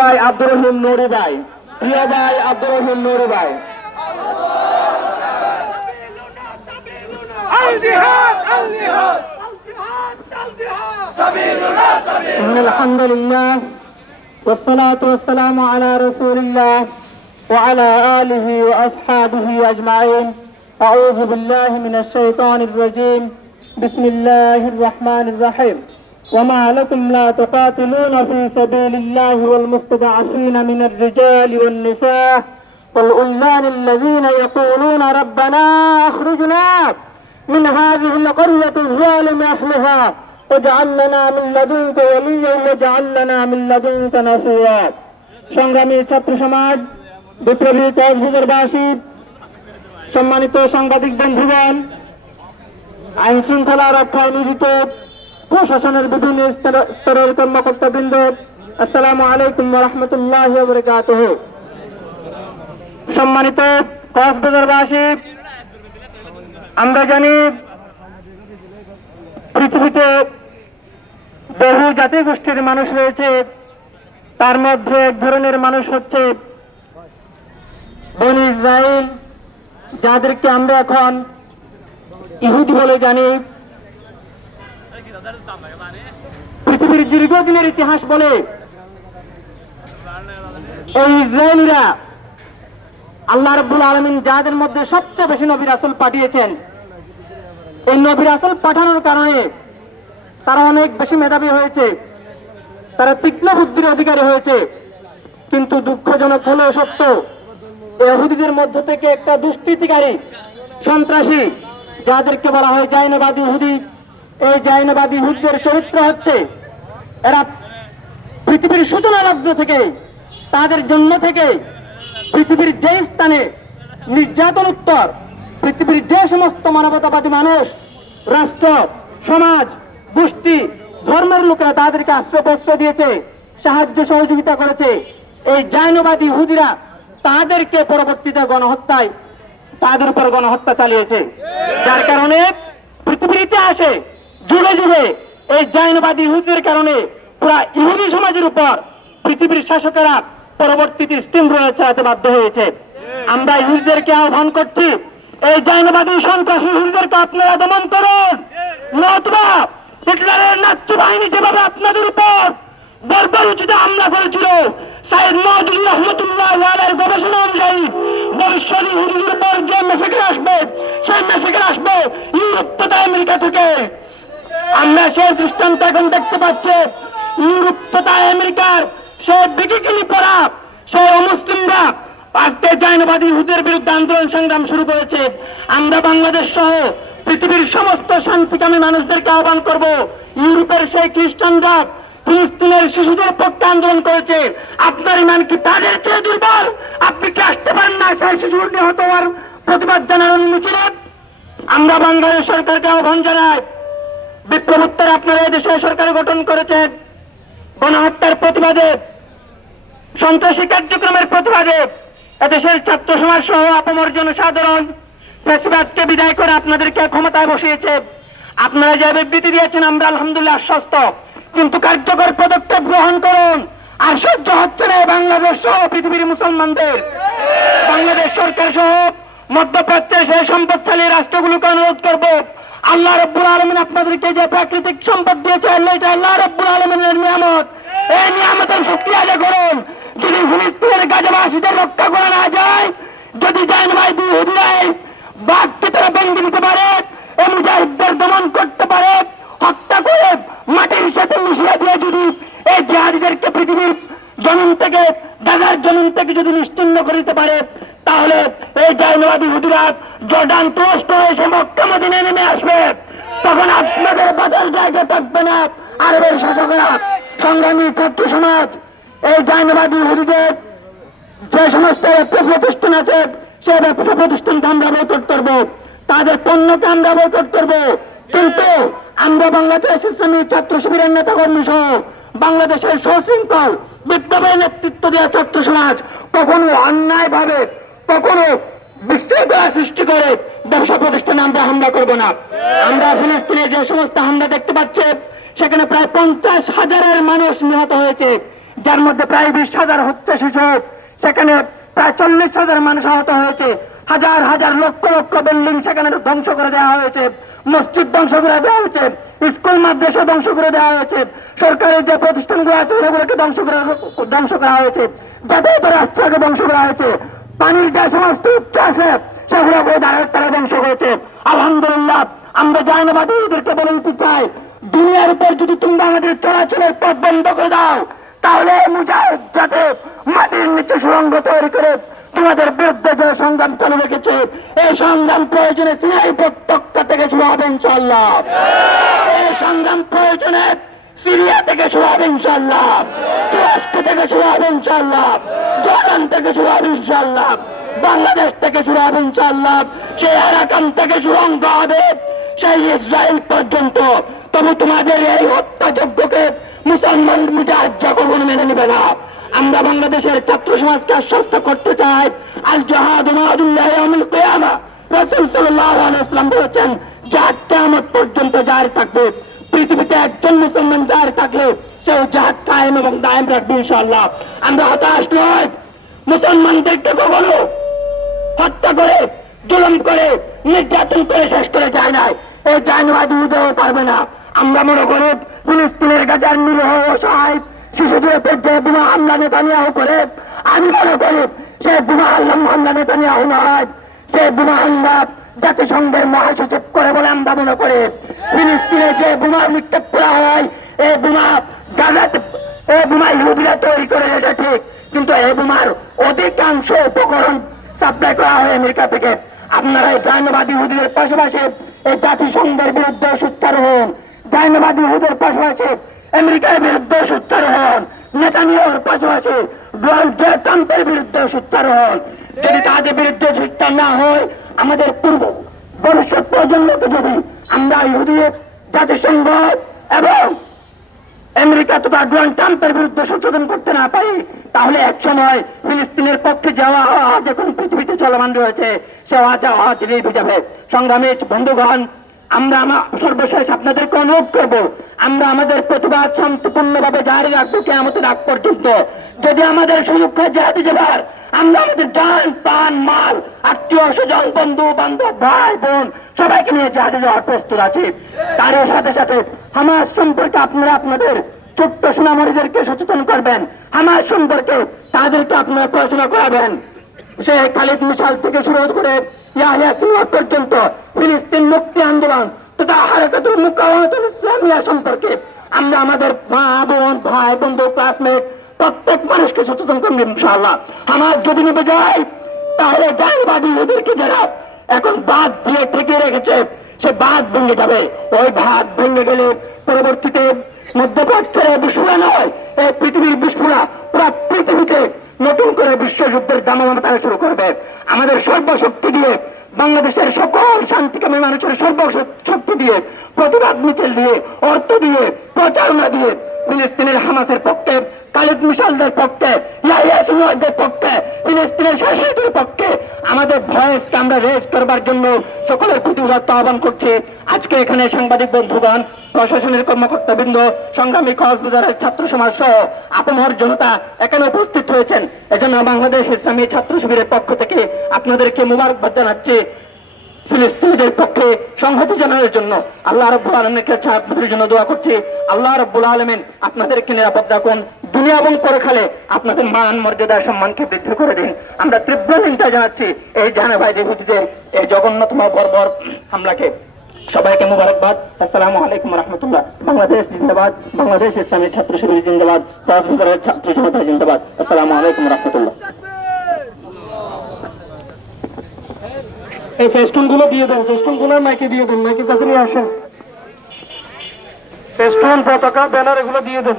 ভাই আব্দুর রহিম নুরি ভাই, প্রিয় ভাই আব্দুর রহিম নুরি ভাই। আলহামদুলিল্লাহ والصلاة والسلام على رسول الله وعلى آله وأصحابه أجمعين. أعوذ بالله من الشيطان الرجيم. بسم الله الرحمن الرحيم. وما لكم لا تقاتلون في سبيل الله والمستضعفين من الرجال والنساء والغلمان الذين يقولون ربنا أخرجنا من هذه القرية الظالم أهلها واجعل لنا من لدنك وليا واجعل لنا من لدنك نصيرا. সংগ্রামী ছাত্র সমাজ, বিপ্লবী কক্সবাজারবাসী, সম্মানিত সাংবাদিক বন্ধুগণ, আইন শৃঙ্খলা রক্ষায় নিয়োজিত প্রশাসনের বিভিন্ন স্তরের কর্মকর্তাবৃন্দ, আসসালামু আলাইকুম ওয়া রাহমাতুল্লাহি ওয়া বারাকাতুহু। সম্মানিত কক্সবাজারবাসী, আমরা জানি পৃথিবীতে বহু জাতি গোষ্ঠীর মানুষ রয়েছে। তার মধ্যে এক ধরনের মানুষ হচ্ছে বনী ইসরাইল, যাদেরকে আমরা এখন ইহুদি বলে জানি। পৃথিবীর দীর্ঘদিনের ইতিহাস বলে এই ইসরায়েলিরা আল্লাহ রাব্বুল আলামিন যাদের মধ্যে সবচেয়ে বেশি নবী রাসূল পাঠিয়েছেন, এই নবী রাসূল পাঠানোর কারণে তারা অনেক বেশি মেধাবী হয়েছে, তারা তীক্ষ্ণ বুদ্ধির অধিকারী হয়েছে। কিন্তু দুঃখজনক হলেও সত্য, ইহুদিদের মধ্য থেকে একটা দুষ্কৃতিকারী সন্ত্রাসী, যাদেরকে বলা হয় জায়নবাদী ইহুদি, এই জায়নবাদী ইহুদিদের চরিত্র হচ্ছে এরা পৃথিবীর সূচনা লগ্ন থেকে, তাদের জন্ম থেকে পৃথিবীর যে স্থানে নির্যাতন উত্তর, পৃথিবীর যে সমস্ত মানবতাবাদী মানুষ, রাষ্ট্র, সমাজ, গোষ্ঠী, ধর্মের লোকেরা তাদেরকে আশ্রয় দিয়েছে, সাহায্য সহযোগিতা করেছে, এই জায়নবাদী ইহুদিরা তাদেরকে পরবর্তীতে গণহত্যায় তাদের উপর গণহত্যা চালিয়েছে। যার কারণে পৃথিবীর ইতিহাসে যুগে যুগে এই জায়নবাদী ইহুদিদের কারণে পুরা ইহুদি সমাজের উপর পৃথিবীর শাসকেরা পরবর্তীতে স্টিম রোলার চালাতে বাধ্য হয়েছে। আমরা ইহুদিদেরকে আহ্বান করছি, এই জায়নবাদী সন্ত্রাসী ইহুদিদেরকে আপনারা দমন করুন, নতুবা হিটলারের নাৎসি বাহিনী যেভাবে আপনাদের উপর বর্বরোচিত হামলা করেছিল, সাইয়েদ নওয়াজুদ্দিন রহমতুল্লাহ আলাইহির গবেষণা অনুযায়ী ভবিষ্যৎ ইহুদিদের উপর যে মেসেজ আসবে, সেই মেসেজ আসবে ইউরোপ তথা আমেরিকা থেকে। আমরা সেই দৃষ্টান্ত এখন দেখতে পাচ্ছি, ইউরোপ তথা আমেরিকার সেই বিকিনি পরা সেই অমুসলিমরা আজকে জায়নবাদী ইহুদিদের বিরুদ্ধে আন্দোলন সংগ্রাম শুরু করেছে। আমরা বাংলাদেশ সহ পৃথিবীর সমস্ত শান্তিকামী মানুষদেরকে আহ্বান করব, ইউরোপের সেই খ্রিস্টানরা ফিলিস্তিনের শিশুদের পক্ষে আন্দোলন করেছে, আপনার ইমান কি তাদের চেয়ে দুর্বল? আপনি কি আসতে পারেন না সেই শিশুর নিহত হওয়ার প্রতিবাদ জানানোর মিছিলে? আমরা বাংলাদেশ সরকারকে আহ্বান জানাই, বিপ্লবোত্তর আপনারা এদেশে সরকার গঠন করেছেন, গণহত্যার প্রতিবাদে, সন্ত্রাসী কার্যক্রমের প্রতিবাদে এদেশের ছাত্র সমাজ সহ আপামর জনসাধারণ ফ্যাসিবাদকে বিদায় করে আপনাদেরকে ক্ষমতায় বসিয়েছে। আপনারা যে বিবৃতি দিয়েছেন আমরা আলহামদুলিল্লাহ আশ্বস্ত, কিন্তু কার্যকর পদক্ষেপ গ্রহণ করুন। আর সহ্য হচ্ছে না বাংলাদেশ সহ পৃথিবীর মুসলমানদের। বাংলাদেশ সরকার সহ মধ্যপ্রাচ্যের সেই সম্পদশালী রাষ্ট্রগুলোকে অনুরোধ করব, আল্লাহ রাব্বুল আলামিন আপনাদেরকে যে প্রাকৃতিক সম্পদ দিয়েছেন, এটা আল্লাহ রাব্বুল আলামিনের নিয়ামত, এই নিয়ামতের শুকরিয়া আদায় করুন। যদি ফিলিস্তিনের গাজাবাসীদের রক্ষা করা না যায়, যদি জায়নবাদী ইহুদিরাই বাঘকে তারা বন্দী নিতে পারে, এই মুজাহিদদের দমন করতে পারে, হত্যা করে মাটির সাথে মিশিয়ে দিয়ে যদি এই জিহাদিদেরকে পৃথিবীর জমিন থেকে, গাজার জমিন থেকে যদি নিশ্চিহ্ন করে দিতে পারে, তাহলে এই জায়নবাদী ইহুদিরা জর্ডান তুরস্ক এসে মক্কা মদিনায় নেমে আসবে। তখন আপনাদের বাঁচার জায়গা থাকবে না আরবের শাসকেরা। সংগ্রামী ছাত্র সমাজ, এই জায়নবাদী ইহুদিদের যে সমস্ত ব্যবসা প্রতিষ্ঠান আছে, সেই ব্যবসা প্রতিষ্ঠানকে আমরা বয়কট করবো, তাদের পণ্যকে আমরা বয়কট করবো। কিন্তু আমরা বাংলাদেশ ইসলামী ছাত্র শিবিরের নেতাকর্মী সহ বাংলাদেশের সশৃঙ্খল বিপ্লবের নেতৃত্ব দেওয়া ছাত্র সমাজ কখনো অন্যায় ভাবে, কখনো বিশৃঙ্খলা সৃষ্টি করে ব্যবসা প্রতিষ্ঠানে আমরা হামলা করব না। আমরা ফিলিস্তিনে যে সমস্ত হামলা দেখতে পাচ্ছি, সেখানে প্রায় 50,000 মানুষ নিহত হয়েছে। যার মধ্যে প্রায় 20,000 হচ্ছে শিশু, সেখানে প্রায় 40,000 মানুষ আহত হয়েছে, হাজার হাজার লক্ষ লক্ষ বিল্ডিং সেখানে ধ্বংস করে দেওয়া হয়েছে, মসজিদ ধ্বংস করে দেওয়া হয়েছে, স্কুল মাদ্রাসা ধ্বংস করে দেওয়া হয়েছে, সরকারি যে প্রতিষ্ঠানগুলো আছে সেগুলোকে ধ্বংস করা হয়েছে, যাতায়াতের রাস্তাকে ধ্বংস করা হয়েছে, পানির যে সমস্ত উৎস আছে সেগুলো তারা ধ্বংস করেছে। আলহামদুলিল্লাহ, আমরা জায়নাবাদীদেরকে বলে দিতে চাই, দুনিয়ার উপর যদি তোমরা আমাদের চলাচলের পথ বন্ধ করে দাও, তাহলে মুজাহিদ যাতে মাটির নিচে সুড়ঙ্গ তৈরি করে তোমাদের বিরুদ্ধে যে সংগ্রাম চালু রেখেছে, এই সংগ্রাম প্রয়োজনে সিনাই উপত্যকা থেকে শুরু হবে ইনশাআল্লাহ। এই সংগ্রাম প্রয়োজনে সিরিয়া থেকে শুরু হবে ইনশাআল্লাহ, তুরস্ক থেকে শুরু হবে ইনশাআল্লাহ, জর্ডান থেকে শুরু হবে ইনশাআল্লাহ, বাংলাদেশ থেকে শুরু হবে ইনশাআল্লাহ, সেই আরাকান থেকে সুড়ঙ্গ হবে সেই ইসরায়েল পর্যন্ত। তবে তোমাদের এই হত্যাযজ্ঞকে মুসলমান মুজাহিদ কখনো মেনে নেবে না। আমরা বাংলাদেশের ছাত্র সমাজকে আশ্বস্ত করতে চাই, আল জিহাদু মা'আল্লাহি ইয়াউমুল কিয়ামা। রাসূল সাল্লাল্লাহু আলাইহি ওয়াসাল্লাম বলেছেন, জিহাদ কিয়ামত পর্যন্ত জারি থাকবে। পৃথিবীতে একজন মুসলমান জারি থাকলে সেও জিহাদ কায়েম এবং দায়েম রাখবে ইনশাআল্লাহ। আমরা হতাশ নই, মুসলমানদেরকে কখনো হত্যা করে, জুলুম করে, নির্যাতন করে শেষ করে যায় নাই, এই জায়নাবাদী হতে পারবে না। আমরা মনে করি ফিলিস্তিনের গাজার নিরীহ অসহায় শিশুদের উপর যে বোমা হামলা নেতানিয়াহু করে, আমি মনে করি সে বোমা হামলা নেতানিয়াহু নয়, সে বোমা হামলা জাতিসংঘের মহাসচিব করে বলে আমরা মনে করি। ফিলিস্তিনে যে বোমা নিক্ষেপ করা হয়, এই বোমা গাজাতে, এই বোমা ইহুদিরা তৈরি করে, এটা ঠিক, কিন্তু এই বোমার অধিকাংশ উপকরণ সাপ্লাই করা হয় আমেরিকা থেকে। আপনারা এই জায়নাবাদী ইহুদিদের পাশাপাশি এই জাতিসংঘের বিরুদ্ধে সোচ্চার হন, জায়নাবাদী ইহুদের পাশাপাশি আমেরিকার বিরুদ্ধে সোচ্চার হন, নেতানিয়াহুর পাশাপাশি ডোনাল্ড জে ট্রাম্পের বিরুদ্ধে সোচ্চার হন। যদি তাদের বিরুদ্ধে সোচ্চার না হয়, আমাদের পূর্ব ভবিষ্যৎ প্রজন্মকে যদি আমরা ইহুদি জাতিসংঘ এবং আমেরিকা তথা ডোনাল্ড ট্রাম্পের বিরুদ্ধে সচেতন করতে না পারি, তাহলে এক সময় ফিলিস্তিনের পক্ষে যাওয়া আওয়াজ এখন পৃথিবীতে চলমান রয়েছে, সে আওয়াজ নিভে যাবে। সংগ্রামী বন্ধুগণ, আমরা সর্বশেষ আপনাদেরকে অনুরোধ করব, আমরা আমাদের প্রতিবাদ শান্তিপূর্ণভাবে জারি রাখবো কিয়ামতের আগ পর্যন্ত। যদি আমাদের সুযোগ হয় জিহাদে যাবার, আমরা আমাদের জান, প্রাণ, মাল, আত্মীয় স্বজন, বন্ধু বান্ধব, ভাই বোন সবাইকে নিয়ে জিহাদে যাওয়ার প্রস্তুত আছি। তার সাথে সাথে হামাস সম্পর্কে আপনারা আপনাদের ছোট্ট সোনামণিদেরকে সচেতন করবেন, হামাস সম্পর্কে তাদেরকে আপনারা পড়াশোনা করাবেন। সে খালিদ মিসাল থেকে শুরু করে ইয়াহিয়া সিনওয়ার পর্যন্ত ফিলিস্তিন মুক্তি আন্দোলন তথা হারাকাতুল মুকাওয়ামাতুল ইসলামিয়া সম্পর্কে আমরা আমাদের মা বোন, ভাই বন্ধু, ক্লাসমেট প্রত্যেক মানুষকে সচেতন করবেন ইনশাআল্লাহ। আমার যদি নিভে যায়, তাহলে জায়নাবাদী ইহুদিদেরকে যারা এখন বাঁধ দিয়ে ঠেকে রেখেছে, সে বাঁধ ভেঙে যাবে। ওই বাঁধ ভেঙে গেলে পরবর্তীতে মধ্যপ্রাচ্যের বিস্ফোরা নয়, এই পৃথিবীর বিস্ফোরা পুরো পৃথিবীকে নতুন করে বিশ্বযুদ্ধের দামামা শুরু করবে। আমাদের সর্বশক্তি দিয়ে, বাংলাদেশের সকল শান্তিকামী মানুষের সর্বশক্তি দিয়ে, প্রতিবাদ মিছিল দিয়ে, অর্থ দিয়ে, প্রচারণা দিয়ে ফিলিস্তিনের হামাসের পক্ষে, খালিদ মিসালদের পক্ষে, ইয়াহিয়া সিনওয়ারদের পক্ষে, ফিলিস্তিনের শাসকের পক্ষে আমাদের ভয়েসকে আমরা রেজ করবার জন্য সকলের প্রতি উদাত্ত আহ্বান করছি। আজকে এখানে সাংবাদিক বন্ধুগণ, প্রশাসনের কর্মকর্তাবৃন্দ, সংগ্রামী কক্সবাজারের ছাত্র সমাজ সহ আপামর জনতা এখানে উপস্থিত হয়েছেন। এজন্য বাংলাদেশ ইসলামী ছাত্র শিবিরের পক্ষ থেকে আপনাদেরকে মুবারকবাদ জানাচ্ছি। ফিলিস্তিনিদের পক্ষে সংহতি জানানোর জন্য আল্লাহ রাব্বুল আলামিনের কাছে আপনাদের জন্য দোয়া করছি। আল্লাহ রাব্বুল আলামিন আপনাদেরকে নিরাপদ রাখুন, দুনিয়া এবং পরকালে আপনাদের মান মর্যাদা সম্মানকে বৃদ্ধি করে দিন। আমরা তীব্র নিন্দা জানাচ্ছি এই জায়নাবাদী ইহুদিদের এই জঘন্যতম বর্বর হামলাকে। সবাইকে মুবারকবাদ। আসসালামু আলাইকুম রহমতুল্লাহ। বাংলাদেশ জিন্দাবাদ, বাংলাদেশ ইসলামী ছাত্র শিবির জিন্দাবাদ, কক্সবাজারের ছাত্র জনতা জিন্দাবাদ। আসসালামু আলাইকুম রহমতুল্লাহ। এই ফেস্টুন গুলো দিয়ে দেন, ফেস্টুন গুলো মাইকে দিয়ে দেন, মাইকের কাছে নিয়ে আসেন। ফেস্টুন, পতাকা, ব্যানার এগুলো দিয়ে দেন।